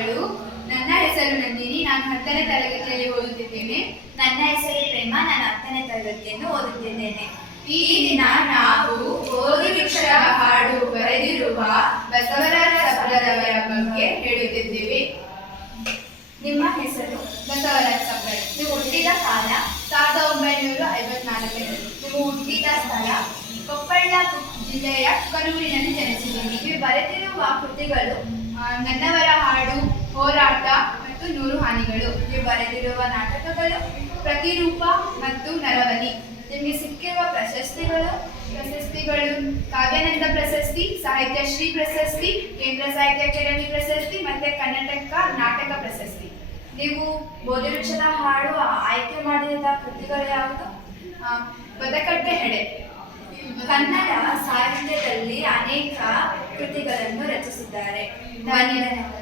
ಧನ್ಯವಾದಗಳು. ನನ್ನ ಹೆಸರು ನಂದಿನಿ, ನಾನು 10ನೇ ತರಗತಿಯಲ್ಲಿ ಓದುತ್ತಿದ್ದೇನೆ. ನನ್ನ ಹೆಸರು ಪ್ರೇಮ, ನಾನು 10ನೇ ತರಗತಿಯನ್ನು ಓದುತ್ತಿದ್ದೇನೆ. ಈ ದಿನ ನಾವು ಬೋಧಿ ವೃಕ್ಷದ ಹಾಡು ಬರೆದಿರುವ ಬಸವರಾಜ ಸಬ್ರದವರ ಬಗ್ಗೆ ಹೇಳುತ್ತಿದ್ದೇವೆ. ನಿಮ್ಮ ಹೆಸರು? ಬಸವರಾಜ ಸಬ್ರ. ನೀವು ಹುಟ್ಟಿದ ಕಾಲ? 1954. ನೀವು ಹುಟ್ಟಿದ ಸ್ಥಳ? ಕೊಪ್ಪಳ ಜಿಲ್ಲೆಯ ಕನೂರಿನಲ್ಲಿ ಜನಿಸಿದ್ದೀನಿ. ನೀವು ಬರೆದಿರುವ ಕೃತಿಗಳು? ನನ್ನವರ ಹಾಡು, ಹೋರಾಟ ಮತ್ತು 100 ಹಾನಿಗಳು. ನೀವು ಬರೆದಿರುವ ನಾಟಕಗಳು? ಪ್ರತಿರೂಪ ಮತ್ತು ನರವಲಿ. ನಿಮಗೆ ಸಿಕ್ಕಿರುವ ಪ್ರಶಸ್ತಿಗಳು? ಕಾವ್ಯಾನಂದ ಪ್ರಶಸ್ತಿ, ಸಾಹಿತ್ಯ ಶ್ರೀ ಪ್ರಶಸ್ತಿ, ಕೇಂದ್ರ ಸಾಹಿತ್ಯ ಅಕಾಡೆಮಿ ಪ್ರಶಸ್ತಿ ಮತ್ತು ಕರ್ನಾಟಕ ನಾಟಕ ಪ್ರಶಸ್ತಿ. ನೀವು ಬೋಧಿ ವೃಕ್ಷದ ಹಾಡು ಆಯ್ಕೆ ಮಾಡಿದ ಕೃತಿಗಳು ಯಾವುದು? ಬದಕಟ್ಟೆ ಹೆಡೆ. ಕನ್ನಡ ಸಾಹಿತ್ಯದಲ್ಲಿ ಅನೇಕ ಕೃತಿಗಳನ್ನು ರಚಿಸಿದ್ದಾರೆ. ಧನ್ಯವಾದ.